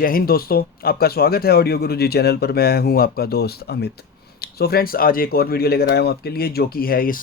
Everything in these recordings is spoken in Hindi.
जय हिंद दोस्तों, आपका स्वागत है ऑडियो गुरुजी चैनल पर। मैं हूं आपका दोस्त अमित। सो फ्रेंड्स, आज एक और वीडियो लेकर आया हूं आपके लिए, जो कि है इस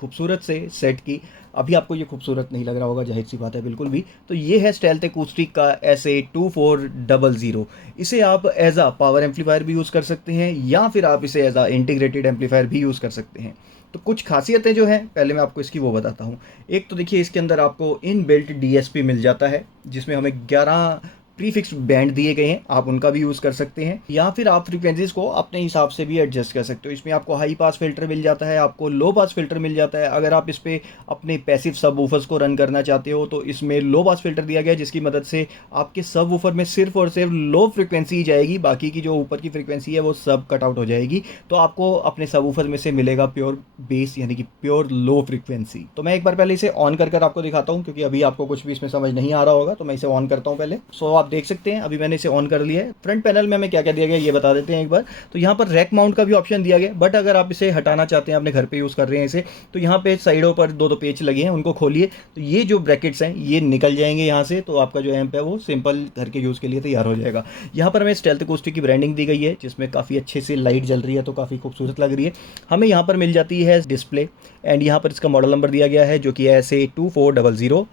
खूबसूरत से सेट की। अभी आपको ये खूबसूरत नहीं लग रहा होगा, जाहिर सी बात है, बिल्कुल भी। तो ये है स्टेल्थ एकूस्टिक का SA2400। इसे आप एज आ पावर एम्पलीफायर भी यूज़ कर सकते हैं, या फिर आप इसे एज आ इंटीग्रेटेड एम्पलीफायर भी यूज़ कर सकते हैं। तो कुछ खासियतें जो हैं, पहले मैं आपको इसकी वो बताता हूँ। एक तो देखिए, इसके अंदर आपको इन बिल्ट DSP मिल जाता है, जिसमें हमें 11 प्रीफिक्स बैंड दिए गए हैं। आप उनका भी यूज़ कर सकते हैं, या फिर आप फ्रीक्वेंसीज को अपने हिसाब से भी एडजस्ट कर सकते हो। इसमें आपको हाई पास फिल्टर मिल जाता है, आपको लो पास फिल्टर मिल जाता है। अगर आप इस पर अपने पैसिव सब वूफर्स को रन करना चाहते हो तो इसमें लो पास फिल्टर दिया गया है, जिसकी मदद से आपके सब वूफर में सिर्फ और सिर्फ लो फ्रिक्वेंसी ही जाएगी, बाकी की जो ऊपर की फ्रिक्वेंसी है वो सब कट आउट हो जाएगी। तो आपको अपने सब वूफर में से मिलेगा प्योर बेस, यानी कि प्योर लो फ्रिक्वेंसी। तो मैं एक बार पहले इसे ऑन कर आपको दिखाता हूँ, क्योंकि अभी आपको कुछ भी इसमें समझ नहीं आ रहा होगा। तो मैं इसे ऑन करता हूँ पहले। सो आप देख सकते हैं, अभी मैंने इसे ऑन कर लिया है। फ्रंट पैनल में हमें क्या क्या दिया गया ये बता देते हैं एक बार। तो यहाँ पर रैक माउंट का भी ऑप्शन दिया गया, बट अगर आप इसे हटाना चाहते हैं, अपने घर पे यूज़ कर रहे हैं इसे, तो यहाँ पे साइडों पर दो पेच लगे हैं, उनको खोलिए तो ये जो ब्रैकेट्स हैं ये निकल जाएंगे यहाँ से। तो आपका जो एम्प है वो सिंपल घर के यूज़ के लिए तैयार हो जाएगा। यहाँ पर हमें स्टेल्थ एकूस्टिक की ब्रांडिंग दी गई है, जिसमें काफ़ी अच्छे से लाइट जल रही है, तो काफ़ी खूबसूरत लग रही है। हमें यहाँ पर मिल जाती है डिस्प्ले, एंड यहाँ पर इसका मॉडल नंबर दिया गया है, जो कि है SA2400।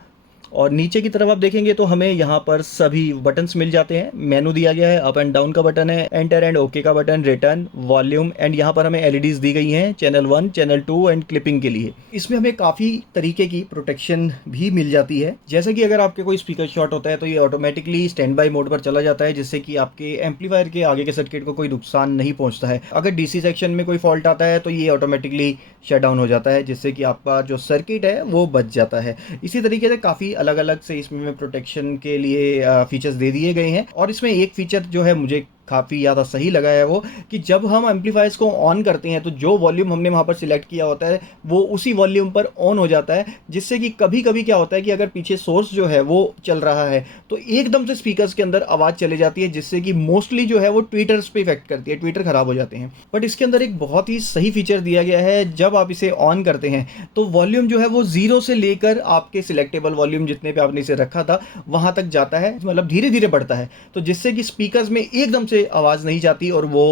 और नीचे की तरफ आप देखेंगे तो हमें यहाँ पर सभी बटन्स मिल जाते हैं। मेनू दिया गया है, अप एंड डाउन का बटन है, एंटर एंड ओके का बटन, रिटर्न, वॉल्यूम, एंड यहाँ पर हमें LEDs दी गई हैं चैनल 1, चैनल 2 एंड क्लिपिंग के लिए। इसमें हमें काफ़ी तरीके की प्रोटेक्शन भी मिल जाती है, जैसे कि अगर आपके कोई स्पीकर शॉर्ट होता है तो ये ऑटोमेटिकली स्टैंड बाई मोड पर चला जाता है, जिससे कि आपके एम्पलीफायर के आगे के सर्किट को कोई नुकसान नहीं पहुँचता है। अगर DC सेक्शन में कोई फॉल्ट आता है तो ये ऑटोमेटिकली शट डाउन हो जाता है, जिससे कि आपका जो सर्किट है वो बच जाता है। इसी तरीके से काफ़ी अलग अलग से इसमें प्रोटेक्शन के लिए फीचर्स दे दिए गए हैं। और इसमें एक फीचर जो है मुझे काफ़ी ज़्यादा सही लगा है, वो कि जब हम एम्पलीफायर्स को ऑन करते हैं तो जो वॉल्यूम हमने वहाँ पर सिलेक्ट किया होता है वो उसी वॉल्यूम पर ऑन हो जाता है, जिससे कि कभी कभी क्या होता है कि अगर पीछे सोर्स जो है वो चल रहा है तो एकदम से स्पीकर्स के अंदर आवाज़ चले जाती है, जिससे कि मोस्टली जो है वो ट्विटर्स पे इफेक्ट करती है, ट्विटर ख़राब हो जाते हैं। बट इसके अंदर एक बहुत ही सही फीचर दिया गया है, जब आप इसे ऑन करते हैं तो वॉल्यूम जो है वो 0 से लेकर आपके सिलेक्टेबल वॉल्यूम जितने पे आपने इसे रखा था वहाँ तक जाता है, मतलब धीरे धीरे बढ़ता है, तो जिससे कि स्पीकर्स में एकदम से आवाज़ नहीं जाती और वो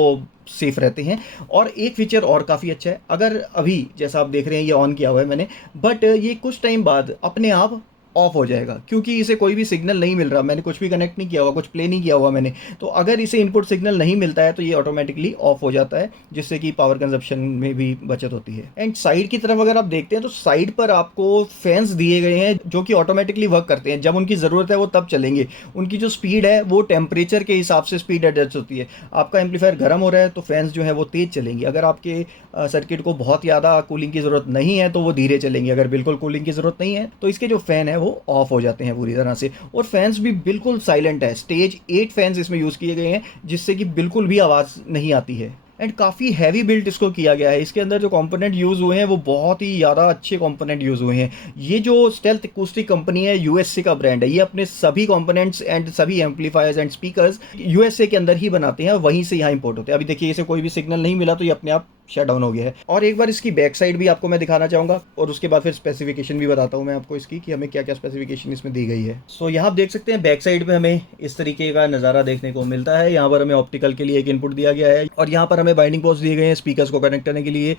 सेफ रहते हैं। और एक फीचर और काफ़ी अच्छा है, अगर अभी जैसा आप देख रहे हैं ये ऑन किया हुआ है मैंने, बट ये कुछ टाइम बाद अपने आप ऑफ हो जाएगा, क्योंकि इसे कोई भी सिग्नल नहीं मिल रहा, मैंने कुछ भी कनेक्ट नहीं किया हुआ, कुछ प्ले नहीं किया हुआ मैंने। तो अगर इसे इनपुट सिग्नल नहीं मिलता है तो ये ऑटोमेटिकली ऑफ हो जाता है, जिससे कि पावर कंजप्शन में भी बचत होती है। एंड साइड की तरफ अगर आप देखते हैं तो साइड पर आपको फैंस दिए गए हैं, जो कि ऑटोमेटिकली वर्क करते हैं, जब उनकी ज़रूरत है वो तब चलेंगे। उनकी जो स्पीड है वो टेम्परेचर के हिसाब से स्पीड एडजस्ट होती है। आपका एम्पलीफायर गर्म हो रहा है तो फैंस जो है वो तेज़ चलेंगे, अगर आपके सर्किट को बहुत ज़्यादा कूलिंग की ज़रूरत नहीं है तो वो धीरे चलेंगे, अगर बिल्कुल कूलिंग की ज़रूरत नहीं है तो इसके जो फ़ैन है वो ऑफ हो जाते हैं पूरी तरह से। और फैंस भी बिल्कुल साइलेंट है, स्टेज 8 फैंस इसमें यूज़ किए गए हैं, जिससे कि बिल्कुल भी आवाज़ नहीं आती है। एंड काफ़ी हैवी बिल्ट इसको किया गया है। इसके अंदर जो कंपोनेंट यूज़ हुए हैं वो बहुत ही ज़्यादा अच्छे कंपोनेंट यूज़ हुए हैं। ये जो स्टेल्थ एकूस्टिक कंपनी है, USA का ब्रांड है, ये अपने सभी कंपोनेंट्स एंड सभी एम्पलीफायर्स एंड स्पीकर्स USA के अंदर ही बनाते हैं, वहीं से यहाँ इंपोर्ट होते हैं। अभी देखिए, इसे कोई भी सिग्नल नहीं मिला तो ये अपने आप शट डाउन हो गया है। और एक बार इसकी बैक साइड भी आपको मैं दिखाना चाहूँगा, और उसके बाद फिर स्पेसिफिकेशन भी बताता हूँ मैं आपको इसकी, कि हमें क्या क्या स्पेसिफिकेशन इसमें दी गई है। सो यहाँ आप देख सकते हैं बैक साइड पे हमें इस तरीके का नज़ारा देखने को मिलता है। यहाँ पर हमें ऑप्टिकल के लिए एक इनपुट दिया गया है, और यहाँ पर हमें बाइंडिंग पोर्ट्स दिए गए हैं स्पीकर्स को कनेक्ट करने के लिए,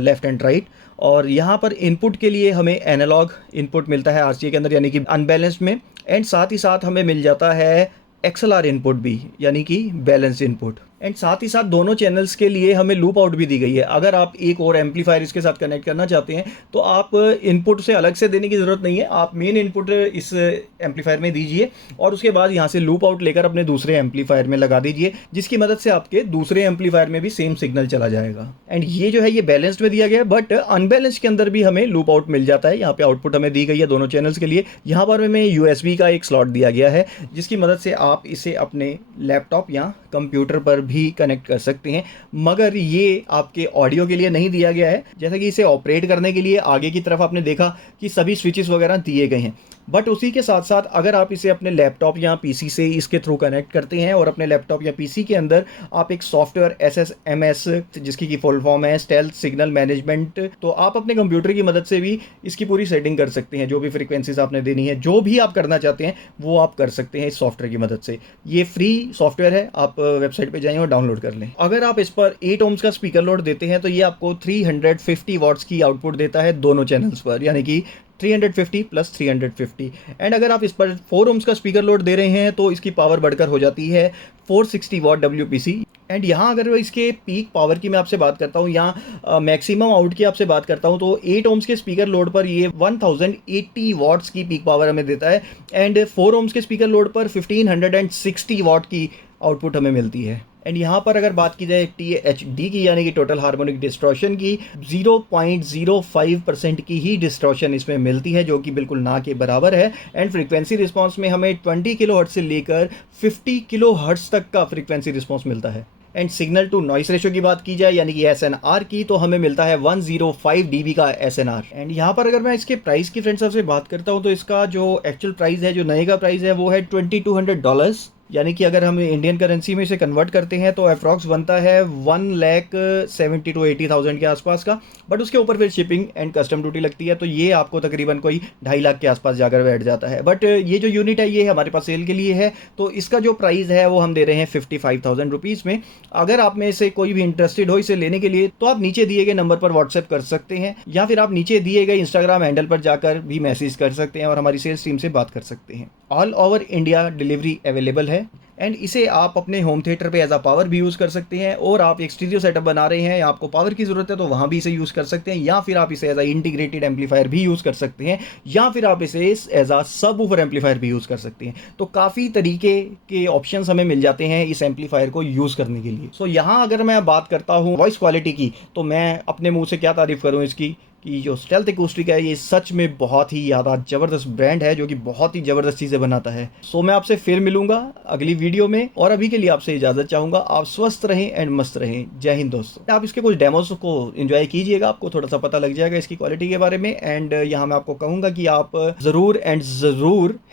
लेफ्ट एंड राइट। और यहाँ पर इनपुट के लिए हमें एनालॉग इनपुट मिलता है RCA के अंदर, यानी कि अनबैलेंस्ड में। एंड साथ ही साथ हमें मिल जाता है XLR इनपुट भी, यानी कि बैलेंस इनपुट। एंड साथ ही साथ दोनों चैनल्स के लिए हमें लूप आउट भी दी गई है। अगर आप एक और एम्पलीफायर इसके साथ कनेक्ट करना चाहते हैं तो आप इनपुट से अलग से देने की ज़रूरत नहीं है, आप मेन इनपुट इस एम्पलीफायर में दीजिए और उसके बाद यहाँ से लूप आउट लेकर अपने दूसरे एम्पलीफायर में लगा दीजिए, जिसकी मदद से आपके दूसरे एम्पलीफायर में भी सेम सिग्नल चला जाएगा। एंड ये जो है ये बैलेंस्ड में दिया गया है, बट अनबैलेंस्ड के अंदर भी हमें लूप आउट मिल जाता है। यहाँ पे आउटपुट हमें दी गई है दोनों चैनल्स के लिए। यहाँ पर हमें USB का एक स्लॉट दिया गया है, जिसकी मदद से आप इसे अपने लैपटॉप या कंप्यूटर पर भी कनेक्ट कर सकते हैं, मगर ये आपके ऑडियो के लिए नहीं दिया गया है। जैसा कि इसे ऑपरेट करने के लिए आगे की तरफ आपने देखा कि सभी स्विचेस वगैरह दिए गए हैं, बट उसी के साथ साथ अगर आप इसे अपने लैपटॉप या पीसी से इसके थ्रू कनेक्ट करते हैं और अपने लैपटॉप या पीसी के अंदर आप एक सॉफ्टवेयर SSMS, जिसकी की फुल फॉर्म है स्टेल्थ सिग्नल मैनेजमेंट, तो आप अपने कंप्यूटर की मदद से भी इसकी पूरी सेटिंग कर सकते हैं। जो भी फ्रीक्वेंसीज आपने देनी है, जो भी आप करना चाहते हैं वो आप कर सकते हैं इस सॉफ्टवेयर की मदद से। ये फ्री सॉफ्टवेयर है, आप वेबसाइट पे जाएं और डाउनलोड कर लें। अगर आप इस पर 8 ohms का स्पीकर लोड देते हैं तो ये आपको 350 वॉट्स की आउटपुट देता है दोनों चैनल्स पर, यानी कि 350 प्लस 350। एंड अगर आप इस पर 4 ohms का स्पीकर लोड दे रहे हैं तो इसकी पावर बढ़कर हो जाती है 460 वॉट WPC। एंड यहाँ अगर इसके पीक पावर की मैं आपसे बात करता हूँ, यहाँ मैक्सिमम आउट की आपसे बात करता हूँ, तो 8 ohms के स्पीकर लोड पर ये 1080 वॉट्स की पीक पावर हमें देता है। एंड 4 ohms के स्पीकर लोड पर 1560 वॉट की आउटपुट हमें मिलती है। एंड यहाँ पर अगर बात की जाए THD की, यानी कि टोटल हार्मोनिक डिस्टॉर्शन की, 0.05% की ही डिस्टॉर्शन इसमें मिलती है, जो कि बिल्कुल ना के बराबर है। एंड फ्रीक्वेंसी रिस्पांस में हमें 20 किलोहर्ट्ज से लेकर 50 किलोहर्ट्ज तक का फ्रीक्वेंसी रिस्पांस मिलता है। And signal to noise ratio की बात की जाए, यानी कि SNR की, तो हमें मिलता है 105 dB का SNR। एंड यहाँ पर अगर मैं इसके प्राइस की फ्रेंड्स आपसे बात करता हूँ तो इसका जो एक्चुअल प्राइस है, जो नए का प्राइस है, वो है $2200, यानी कि अगर हम इंडियन करेंसी में इसे कन्वर्ट करते हैं तो अप्रॉक्स बनता है 1,70,000 to 80,000 के आसपास का। बट उसके ऊपर फिर शिपिंग एंड कस्टम ड्यूटी लगती है, तो ये आपको तकरीबन कोई 2.5 लाख के आसपास जाकर बैठ जाता है। बट ये जो यूनिट है ये हमारे पास सेल के लिए है, तो इसका जो प्राइस है वो हम दे रहे हैं 55,000 रुपीज़ में। अगर आप में से कोई भी इंटरेस्टेड हो इसे लेने के लिए तो आप नीचे दिए गए नंबर पर व्हाट्सएप कर सकते हैं, या फिर आप नीचे दिए गए इंस्टाग्राम हैंडल पर जाकर भी मैसेज कर सकते हैं और हमारी सेल्स टीम से बात कर सकते हैं। All over India delivery available है। एंड इसे आप अपने होम थिएटर पे एज अ पावर भी यूज़ कर सकते हैं, और आप एक स्टीरियो सेटअप बना रहे हैं या आपको पावर की ज़रूरत है तो वहाँ भी इसे यूज़ कर सकते हैं, या फिर आप इसे एज अ इंटीग्रेटेड एम्पलीफायर भी यूज़ कर सकते हैं, या फिर आप इसे एज अ सबवूफर एम्पलीफायर भी यूज़ कर सकते हैं। तो काफ़ी तरीके के ऑप्शंस हमें मिल जाते हैं इस एम्पलीफायर को यूज़ करने के लिए। सो यहाँ अगर मैं बात करता हूँ वॉइस क्वालिटी की, तो मैं अपने मुँह से क्या तारीफ़ करूँ इसकी, कि जो स्टेल्थ एकूस्टिक है ये सच में बहुत ही ज़्यादा ज़बरदस्त ब्रांड है, जो कि बहुत ही ज़बरदस्त चीज़ें बनाता है। सो मैं आपसे फिर मिलूंगा अगली वीडियो में, और अभी के लिए आपसे इजाज़त चाहूँगा। आप स्वस्थ रहें एंड मस्त रहें। जय हिंद दोस्तों। आप इसके कुछ डेमोज को एंजॉय कीजिएगा, आपको थोड़ा सा पता लग जाएगा इसकी क्वालिटी के बारे में। एंड यहाँ मैं आपको कहूँगा कि आप ज़रूर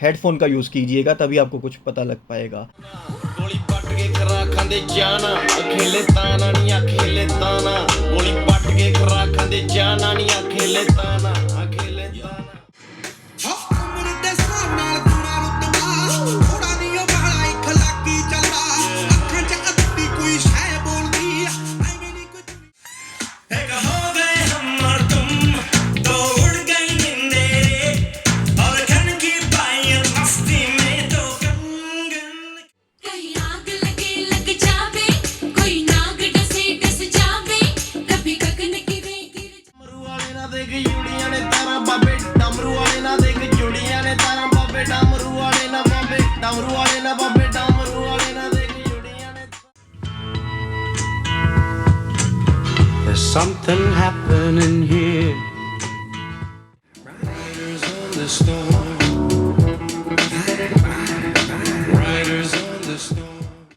हेडफोन का यूज़ कीजिएगा, तभी आपको कुछ पता लग पाएगा। गोली पट के खरा खांदे जाना, अकेले ताना नहीं अकेले ताना, गोली पट के खरा खांदे जाना नहीं अकेले ताना, अकेले ताना। उम्र दे साहब नाल पूरा रुतबा, थोड़ा नहीं ओ बड़ा इखलाकी चलदा, अखां च अद्दी कोई शै बोलदी, आई मेरी कुछ एक हो गए हम और तुम, तो उड़ गई नींदें, और खन की पाई मस्ती में तो कंगन। कहीं आग लगे लग जावे, कोई नाग डसे डस जावे, कभी गगन गिरे गिर। डमरू वाले ना देख जुड़ियां ने तारा बाबे, डमरू वाले ना देख जुड़ियां ने तारा बाबे, डमरू वाले ना बाबे, डमरू वाले ना बाबे, डमरू वाले ना देख जुड़ियां ने। There's something happening here. Riders on the storm.